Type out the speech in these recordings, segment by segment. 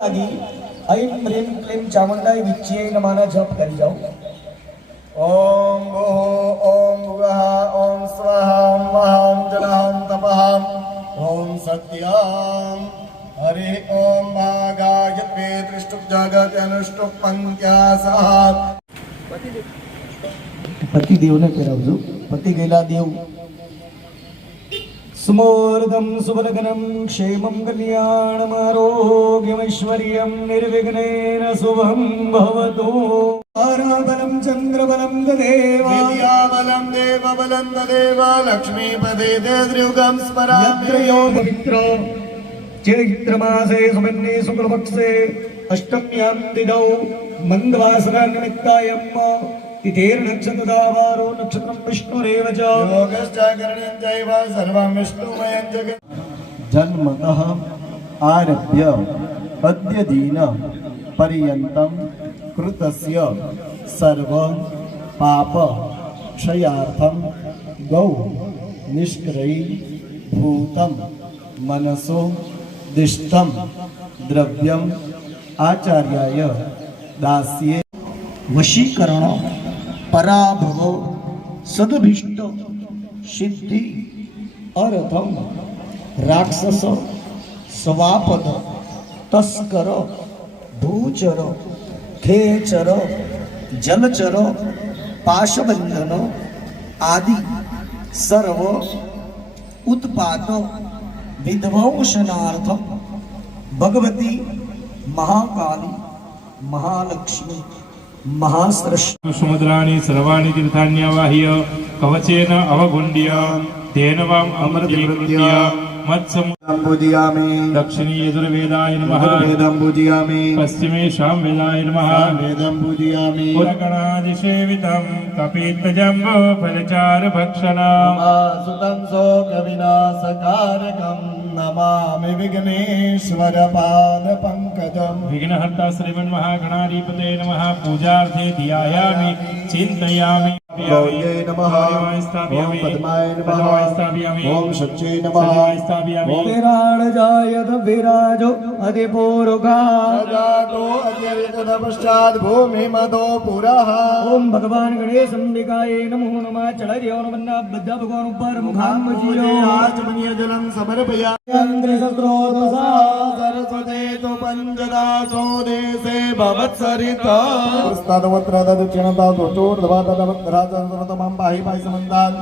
અહીં પ્રેમ પ્રેમ ચામુંડાઈ વિચ્ચે નમાના જપ કરી જાઓ. ઓમ ભૂ ઓમ ભુવઃ ઓમ સ્વાહા મહામ જનાહમ તપહામ ઓમ સત્યામ. હરે ઓમ ભાગાયત્વે દૃષ્ટુપ જગત અનુષ્ટુપ પંક્યા પતિદેવને પહેરાવજો. પતિ ગયેલા દેવ സുമോർദം സുബലഗനം ക്ഷേമം കല്യാണം ആരോഗ്യമൈശ്വര്യം നിർവിഘ്നേന ശുഭം ഭവതു താരാബലം ചന്ദ്രബലം ദേവാബലം ദേവബലം ദേവ ലക്ഷ്മീപദേ ദ്രുഗം സ്മരാത്രയോ പവിത്ര ചൈത്രമാസേ സുമന്യേ ശുക്ലപക്ഷേ അഷ്ടമ്യാം തിഥൗ മന്ദവാസന നിമിത്തായമ്മ तिथेर्नक्षतदावारो नक्षत्रं विष्णुरेव च योगश्चाकरणीयं चैव सर्वं विष्णुमयं जगत् जन्मतः आरभ्य अद्यदिन पर्यन्तं कृतस्य सर्व पाप क्षयार्थं गौ निष्क्रयी भूतं मनसो दिष्टं द्रव्यम् आचार्याय दास्ये वशीकरण પરાભવ સદભિષ્ટ સિદ્ધિ અરથમ રાક્ષસ સ્વાપદ તસ્કર ભૂચર ખેચર જલચર પાશબંધન આદિ સર્વ ઉત્પાત વિધ્વંસનાર્થમ ભગવતી મહાકાલી મહાલક્ષ્મી મહાસૃષ્ટિ समुद्राणि सर्वाणि तीर्थान्यवाह्य कवचेन अवगुण्ड्य तेन वाम् अमृतीकृत्य मत्समु पूजयामि दक्षिणी यजुर्वेदाय नमः वेदं पूजयामि पश्चिमेषां वेदाय नमः वेदं पूजयामि पुरगणादिसेवितं कपीत्तजम्बो फलचारुभक्षणम् सुतं शोकविनाशकारकं नमामि विघ्नेश्वरपादपङ्कजम् નમામિ વિઘ્નેશ્વર પાદ પંકજમ વિઘ્નહર્તા શ્રીમન મહાગણાધિપતે નમઃ પૂજાર્થે ધ્યાયામિ ચિંતયામિ ગૌર્યે નમઃ ઓમ પદ્માય નમઃ ઓમ સચ્ચે નમઃ ઓમ વિરાળ જાયત વિરાજો ભગવાન ગણેશ અંબિકાય નમો નમઃ ચળર્યો બધા ભગવાન ઉપર મુખામ સમર્પયા सरस्वते तु पञ्चदासो देशे भवत्सरिता पुरस्तादवत्रदक्षिणता दोचोर्धवादवत्राचन्द्रतमं पाहि पाहि समन्तात्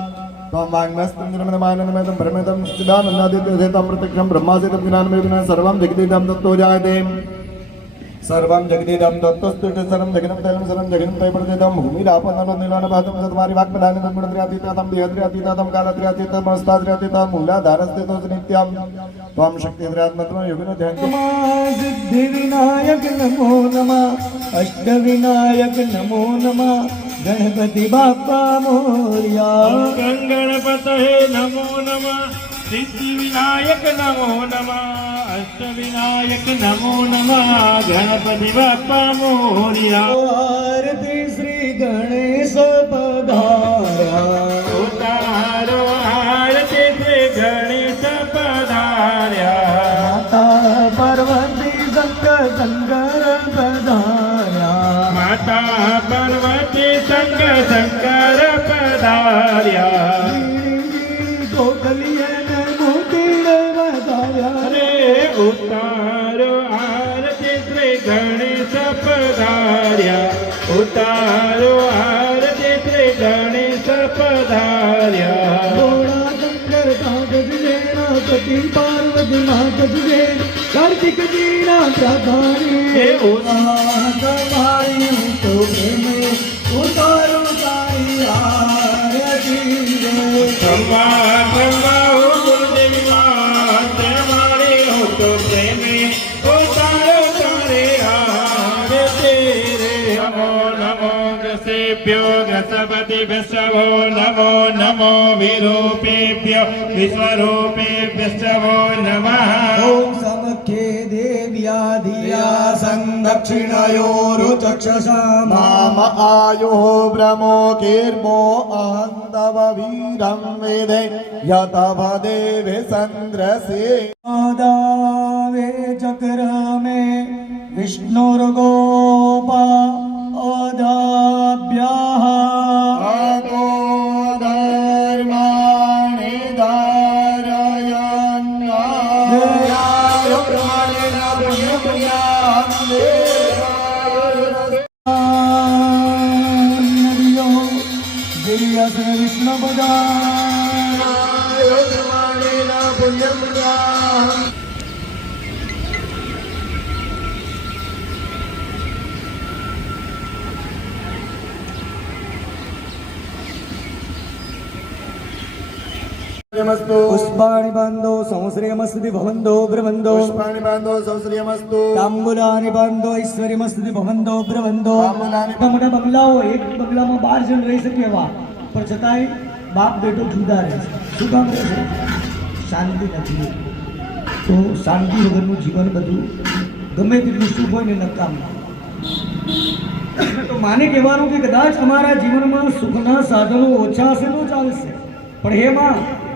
त्वं वाङ्मस्तिन्द्रमदमाननमेतं भ्रमितं चिदानन्दादित्यधेतं प्रत्यक्षं ब्रह्मासितं ज्ञानमेतं सर्वं जगदिदं तत्तो जायते સર્વમ જગદીદમ તત્વસ્તુષ્ટસરમ જગદંતયમ સરમ જગદંતયપ્રતિદમ ભૂમિરાપન્નમ નીલાનભાતમ સતમારી વાક્પદાને તન્મુદ્રિયાતીતાતમ દેહદ્રિયાતીતાતમ કાલદ્રિયાતીતમ મનસ્તાદ્રિયાતીતમ મૂલાધારસ્તેતોસ નિત્યમ ત્વમ શક્તિદ્રાત્મત્વમ યોગિનો ધ્યાન સિદ્ધિ વિનાયક નમો નમઃ અષ્ટ વિનાયક નમો નમઃ ગણપતિ બાપા મોર્યા ગણપતયે નમો નમઃ સિદ્ધિ વિનાયક નમો નમઃ અષ્ટ વિનાયક નમો નમઃ ગણપતિ બાપા મોર્યા. શ્રી ગણેશ પધાર્યા ઉતારો આરતી શ્રી ગણેશ પધાર્યા માતા પાર્વતી શંકર શંકર પધાર્યા. માતા પાર્વતી સંગ શંકર પધાર્યા. ઉતારો આરતી શ્રી ગણેશ પધાર્યા. ભોળા શંકર કાગજ જેના પતિ પાર્વતી માગજ જે કાર્તિક જીના પ્રધાને હે વિશ્વરૂપેભ્યશ્ચવો નમો નમો વિરૂપેભ્ય વિશ્વરૂપેભ્યશ્ચવો નમઃ ઓમ સમખે દેવ્યા ધિયા સંદક્ષિણયોરુચક્ષસા મામ આયો બ્રહ્મો કીર્મો અહંતવ વીરં વેદે યતવ દેવે સંદ્રસે દાવે ચક્ર મે વિષ્ણુર્ગોપા અદા પુષ્પાણિ બાંધો સંશ્રયમસ્તિ ભવંતો બ્રવંતો પુષ્પાણિ બાંધો સૌશ્રિયમસ્તુ તાંબુલાની બાંધો ઐશ્વર્યમસ્તિ ભવંતો બ્રવંતો મોટા મોટા બંગલાઓ એક બંગલામાં બાર જણ રહી શકે એવા પણ છતાંય બાપ બેટો જુદા રહે છે શું કામ રહે છે શાંતિ નથી તો શાંતિ વગરનું જીવન બધું ગમે તેટલું સુખ હોય ને નકામ તો માને કહેવાનું કે કદાચ અમારા જીવનમાં સુખના સાધનો ઓછા હશે તો ચાલશે પણ હે માં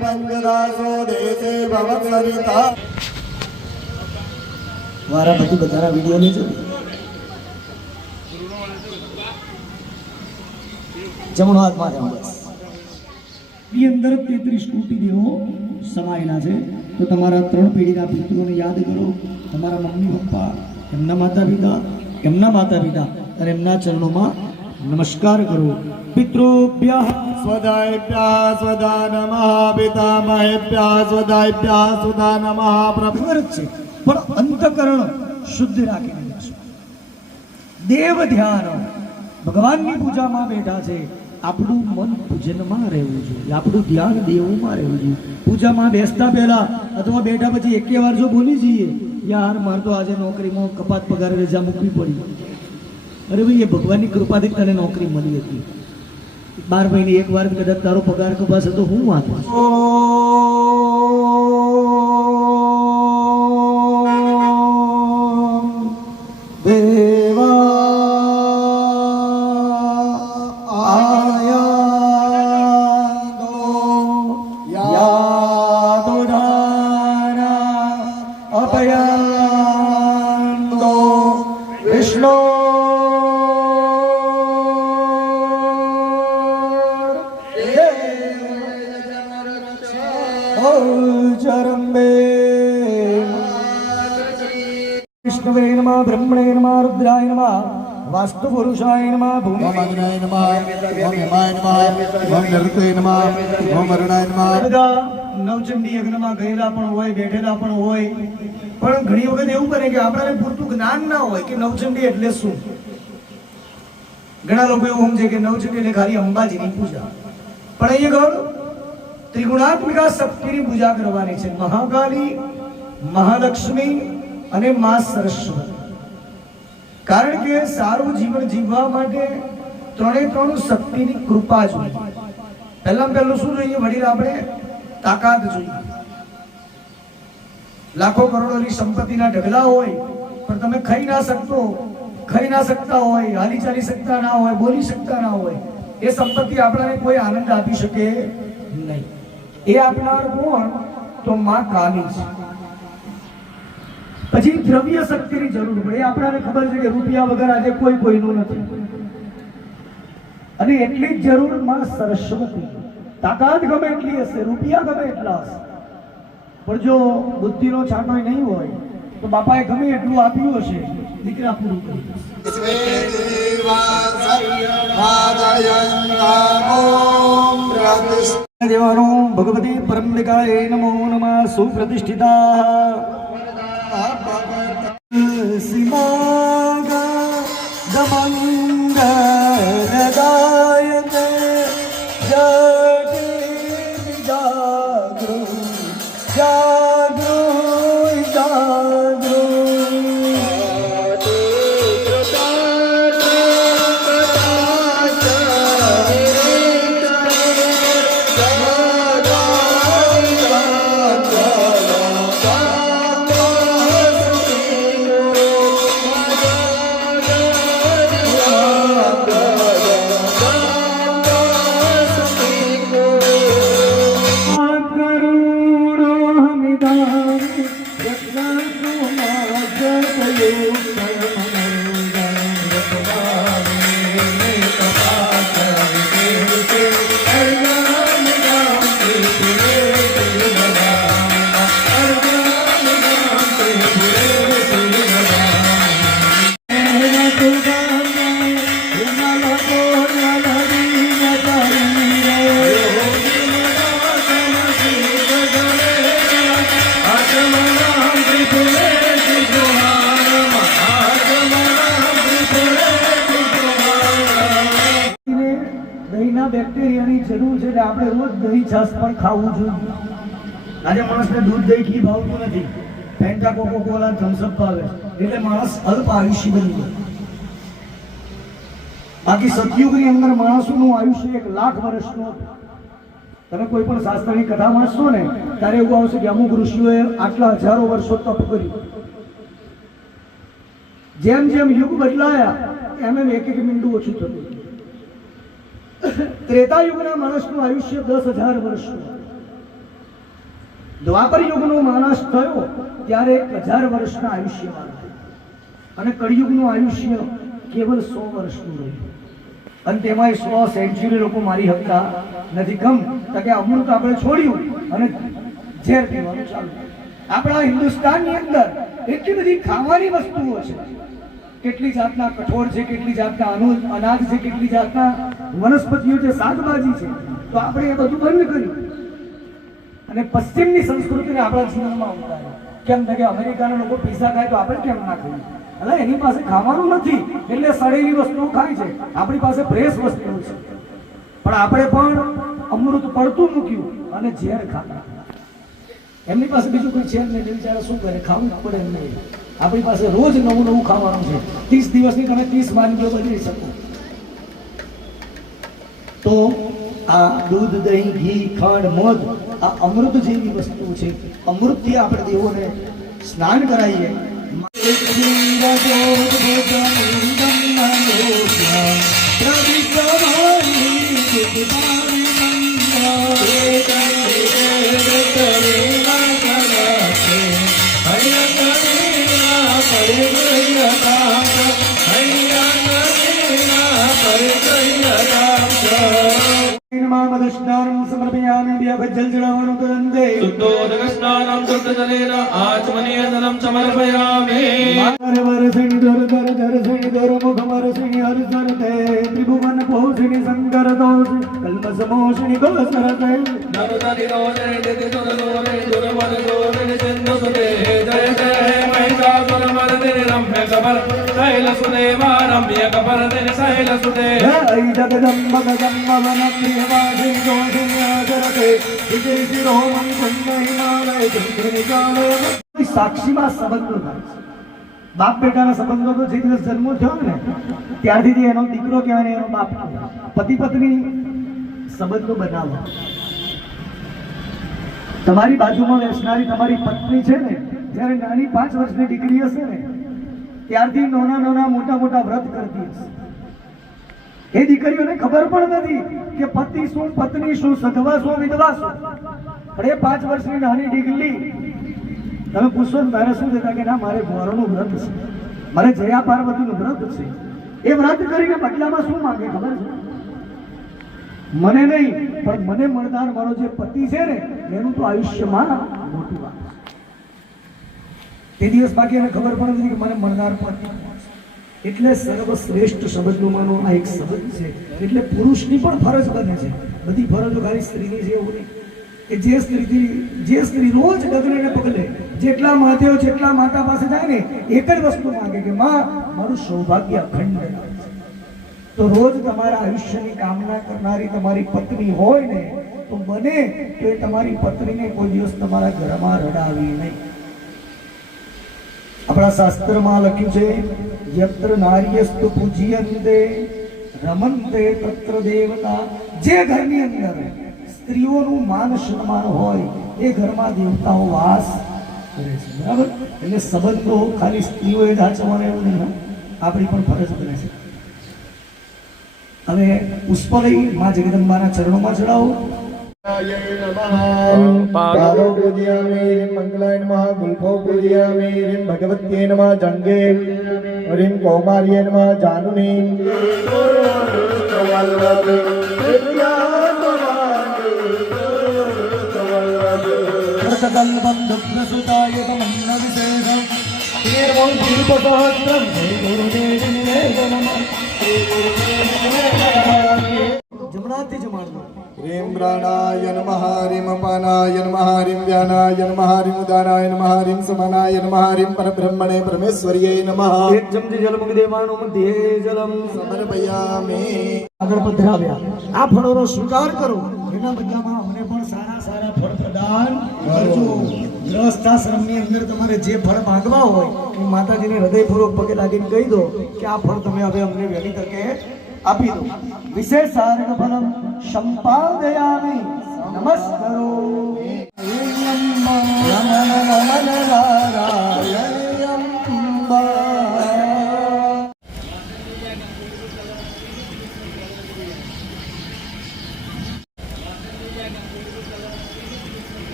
પંચદાસો મારા પછી બધાના વીડિયો લેજો જમણો હાથ માથે બસ. એ અંદર તેત્રીસ કોટી દેવો સમાયેલા છે. તો તમારા ત્રણ પેઢીના પિતૃઓને યાદ કરો. તમારા મમ્મી પપ્પા એમના માતા પિતા એમના માતા પિતા અને એમના ચરણોમાં નમસ્કાર કરો. પિતૃભ્ય સ્વદાયભ્ય સ્વદા નમઃ પિતામહેભ્ય સ્વદાયભ્ય સ્વદા નમઃ પ્રભર છે. પણ અંતકરણ શુદ્ધ રાખીને જશો દેવ ધ્યાન. ભગવાનની પૂજામાં બેઠા છે. આપણું મન પૂજનમાં રહેવું જોઈએ. આપણું ધ્યાન દેવમાં રહેવું જોઈએ. પૂજામાં બેસતા પહેલા અથવા બેઠા પછી એકે વાર જો બોલી જઈએ યાર, માર તો આજે નોકરીમાં કપાત પગાર રજા મૂકવી પડી. અરે ભાઈ, એ ભગવાનની કૃપાથી તને નોકરી મળી હતી. બાર મહિને એક વાર કદાચ તારો પગાર કપાશે તો હું વાંચું ચરંબે વિષ્ણવે નમઃ બ્રહ્મણે નમઃ રુદ્રાય નમઃ વાસ્તુ પુરુષાય નમઃ ભૂમિ ओम अग्नाय नमः ओम यमाय नमः ओम नरुते नमः ओम अरुणाय नमः બધા નવચંડી યજ્ઞમાં ગયેલા પણ હોય બેઠેલા પણ હોય પણ ઘણી વખત એવું કરે કે આપણાને પૂરતું જ્ઞાન ના હોય કે નવચંડી એટલે શું ઘણા લોકો એવું સમજે કે નવચંડી એટલે ખાલી અંબાજીની પૂજા પણ અહીંયા ગણ ત્રિગુણાત્મિકા શક્તિની પૂજા કરવાની છે. મહાકાલી, મહાલક્ષ્મી અને મા સરસ્વતી. કારણ કે સારું જીવન જીવવા માટે ત્રણે ત્રણ શક્તિની કૃપા જોઈએ. પહેલા પહેલું શું જોઈએ? વડીલ, આપણે તાકાત જોઈએ. લાખો કરોડોની સંપત્તિના ઢગલા હોય, પણ તમે ખાઈ ના શકતો, ખાઈ ના શકતા હોય, હાલી ચાલી શકતા ના હોય, બોલી શકતા ના હોય, એ સંપત્તિ આપણાને કોઈ આનંદ આપી શકે એ આપનાર કોણ તો માં કાલી છે. પછી દ્રવ્ય શક્તિની જરૂર પડે. આપણાને ખબર છે કે રૂપિયા વગર આજે કોઈ કોઈનું નથી. અને એટલી જ જરૂરમાં સરસ્વતી તાકાત ગમે એટલી હશે, રૂપિયા ગમે એટલા હશે. પણ જો બુદ્ધિનો છાંટો નહીં હોય, તો બાપાએ ગમે એટલું આપ્યું હશે, દીકરા પૂરું કરી. દેવાનો ભગવતી પરમલિકાય નમો નમઃ સુપ્રતિષ્ઠિતા દહીં છાસ પણ ખાવું જોઈએ આજે માણસને દૂધ દહીં ઘી ભાવતું નથી. ફેન્ટા કોકો કોલા થમ્સઅપ ભાવે એટલે માણસ અલ્પ આયુષ્ય બની ગયો. બાકી સતયુગની અંદર માણસોનું આયુષ્ય એક લાખ વર્ષનું તમે કોઈ પણ શાસ્ત્રની કથા વાંચશો ને, ત્યારે એવું આવશે કે અમુક ઋષિઓએ આટલા હજારો વર્ષો તપ કર્યું. જેમ જેમ યુગ બદલાયા, એમ એમ એક એક મિનિટ ઓછું થતું ત્રેતા યુગના માણસનું આયુષ્ય દસ હજાર વર્ષનું. દ્વાપર યુગનો માણસ થયો ત્યારે એક હજાર વર્ષના આયુષ્યવાન અને કળિયુગનું આયુષ્ય કેવલ સો વર્ષનું રહ્યું. અને તેમાંય સો સેન્ચુરી લોકો મારી શકતા નથી. કમ કે અમૃત આપણે છોડ્યું અને ઝેર પીવાનું ચાલુ આપણા હિન્દુસ્તાનની અંદર એટલી બધી ખાવાની વસ્તુઓ છે. કેટલી જાતના કઠોળ છે, કેટલી જાતના અનુ અનાજ છે, કેટલી જાતના વનસ્પતિઓ છે, શાકભાજી છે. તો આપણે એ બધું બંધ કર્યું. અને પશ્ચિમની સંસ્કૃતિને આપણા જીવનમાં ઉતારી કેમ કે અમેરિકાના લોકો પીઝા ખાય તો આપણે કેમ ના ખાઈએ? એટલે એની પાસે ખાવાનું નથી, એટલે સડેલી વસ્તુઓ ખાય છે. આપણી પાસે ફ્રેશ વસ્તુઓ છે. પણ આપણે પણ અમૃત પડતું મૂક્યું અને ઝેર ખાતા. એમની પાસે બીજું કોઈ છે નહીં, બિચારા શું કરે? ખાવું પડે નહીં આપણી પાસે રોજ નવું નવું ખાવાનું છે. ત્રીસ દિવસની તમે ત્રીસ વાનગીઓ બદલી શકો. તો આ દૂધ, દહીં, ઘી, ખાંડ, મધ, આ અમૃત જેવી વસ્તુ છે. અમૃતથી આપણે દેવોને સ્નાન કરાવીએ. સ્નાન ആത്മദസ്നാനം സമർപ്പയാമി വ്യാപജൽജലമനു തന്ദേ ശുദ്ധോദകസ്നാനം ശുദ്ധജലേന ആത്മനേതനം സമർപ്പയാമി ഹരവരസിനി ദരദര ദരസിനി ദരമുഖമരസിനി ഹരിസരതേ ത്രിഭുവന പോഷിനി സങ്കരദോഷി കൽമസമോഷിനി ഗോസരതേ നരതരി ദോരേ ദിതി ദുരദോരേ ദുരവര ദോരേ ചന്ദസുതേ ജയ ജയ સાક્ષીમાં સંબંધો થાય છે બાપ બેટાના સંબંધો તો જે દિવસ જન્મ થયો ને ત્યારથી એનો દીકરો કહેવાય એનો બાપ પતિ પત્ની સંબંધો બનાવો તમારી બાજુમાં બેસનારી તમારી પત્ની છે ને જ્યારે નાની પાંચ વર્ષની દીકરી હશે ને, ત્યારથી નાના નાના મોટા મોટા વ્રત કરતી હશે. એ દીકરીઓને ખબર પણ નથી કે પતિ શું, પત્ની શું સધવા શું, વિધવા શું. પણ એ પાંચ વર્ષની નાની દીકરી, તમે પૂછશો ને મારે શું થતા કે ના, મારે ગોરનું વ્રત છે. મારે જયા પાર્વતીનું વ્રત છે. એ વ્રત કરીને બદલામાં શું માંગે ખબર છે? મને નહીં, પણ મને મળનાર મારો જે પતિ છે ને, એનું તો આયુષ્યમાં મોટું વાત તે દિવસ બાકી એને ખબર પણ નથી કે મને મળનાર પણ એટલે સર્વશ્રેષ્ઠ શબ્દોમાંનો આ એક શબ્દ છે. એટલે પુરુષની પણ ફરજ બને છે. બધી ફરજો ખાલી સ્ત્રીની છે એવું નહીં. કે જે સ્ત્રીથી, જે સ્ત્રી રોજ ડગલે પગલે જેટલા માધ્યો જેટલા માતા પાસે જાય ને, એક જ વસ્તુ માંગે કે, માં, મારું સૌભાગ્ય અખંડ તો રોજ તમારા આયુષ્યની કામના કરનારી તમારી પત્ની હોય ને, તો બને તો એ તમારી પત્નીને કોઈ દિવસ તમારા ઘરમાં રડાવી નહીં. આપણા શાસ્ત્રમાં લખ્યું છે, યત્ર નાર્યસ્તુ પૂજ્યંતે, રમંતે તત્ર દેવતા. જે ઘરની અંદર સ્ત્રીઓનું માન સન્માન હોય, એ ઘરમાં દેવતાઓ વાસ કરે છે. બરાબર? એટલે સંબંધો ખાલી સ્ત્રીઓએ જ હાચવવાના એવું નહીં આપણી પણ ફરજ બને છે. હવે પુષ્પ લઈ મા જગદંબાના ચરણોમાં ચડાવો. પારો પૂજયામી હરીમ મંગલાય નમઃ ગુલ્ફો પૂજયામી હરીમ ભગવત્યે નમઃ જંગે હરીમ કૌમાર્યે નમઃ જાનુની કલ્પમ જમણાથી જમાડલો રીમ પ્રાણાય નમઃ રીમ અપાનાય નમઃ રીમ વ્યાનાય નમઃ રીમ ઉદાનાય નમઃ રીમ સમાનાય નમઃ રીમ પરબ્રહ્મણે પરમેશ્વર્યે નમઃ એક ચમચી જલ મૂકી દેવાનું મધ્યે જલમ સમર્પયામિ આગળ પધરાવ્યા આ ફળોનો સ્વીકાર કરો એના બદલામાં અમને પણ સારા સારા ફળ પ્રદાન કરજો ગ્રહસ્થાશ્રમની અંદર તમારે જે ફળ માંગવા હોય એ માતાજીને હૃદયપૂર્વક પગે લાગીને કહી દો કે આ ફળ તમે હવે અમને વહેલી તકે આપી દો વિશેષ સાર્ગ ફલમ સંપાદયામિ નમસ્કરો. રમણ રમણ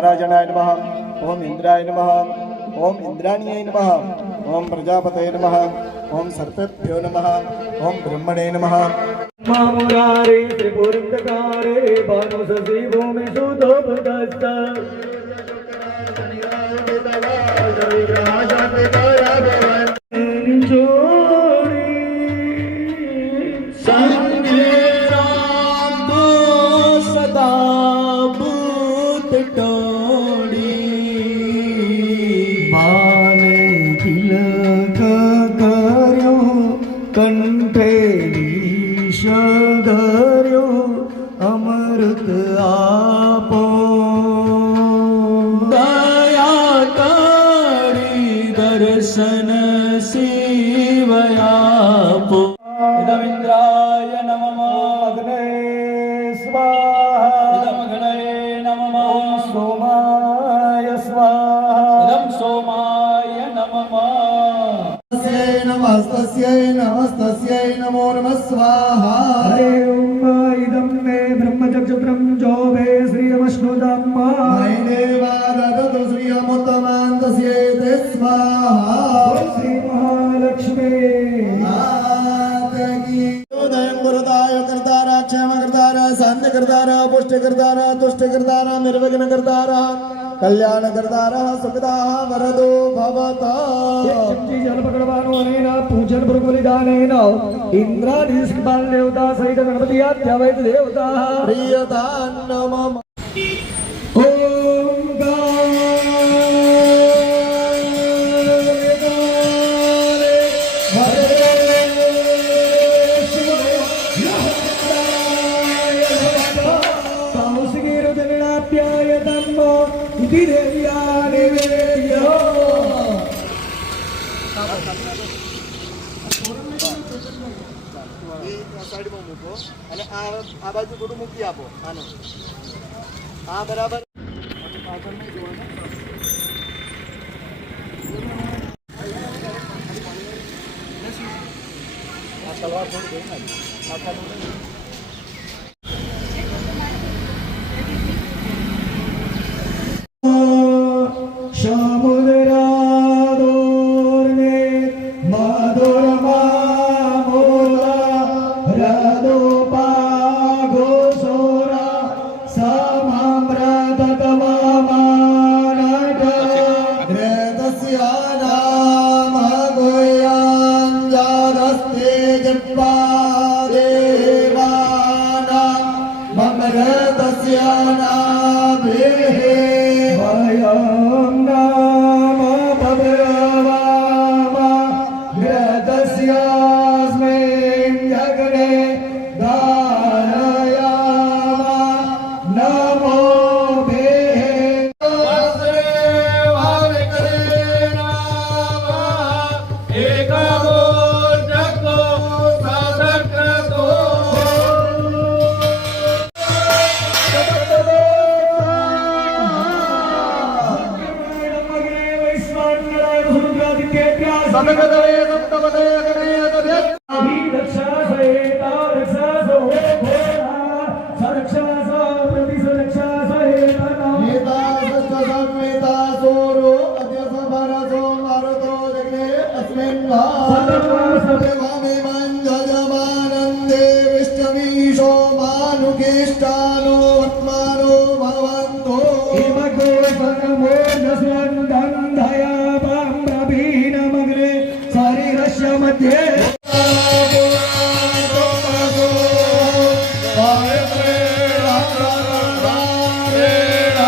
नारायणाय नमः ओम इंद्राय नमः ओम इंद्राणीय नमः ओम प्रजापतये नमः ओम सर्पेभ्यो नमः ओम ब्रह्मणे नमः मामुरारे त्रिपुरंदकारे भानुससि भूमि सुधोभदस्त राजा पिता સ્વાહા ઇદમગ્નયે નમઃ સોમાય સ્વાહા కళ్యాణ గరదార సుఖదా వరదో భవత. జన భగవాను అనేన ఇంద్రాది బాల్ దేవత సైత గణపతి దేవత. ప్రియతాన్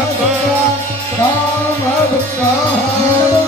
Come Ram Ram Ram Ram Ram